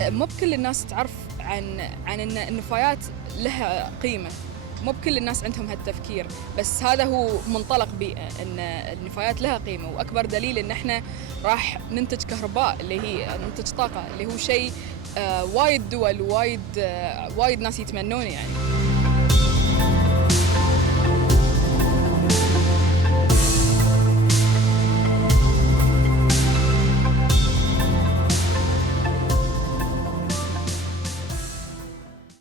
مو بكل الناس تعرف عن ان النفايات لها قيمة، مو بكل الناس عندهم هالتفكير، بس هذا هو منطلق بيئة ان النفايات لها قيمة. واكبر دليل ان احنا راح ننتج كهرباء، اللي هي ننتج طاقة، اللي هو شيء وايد دول وايد ناس يتمنونه يعني.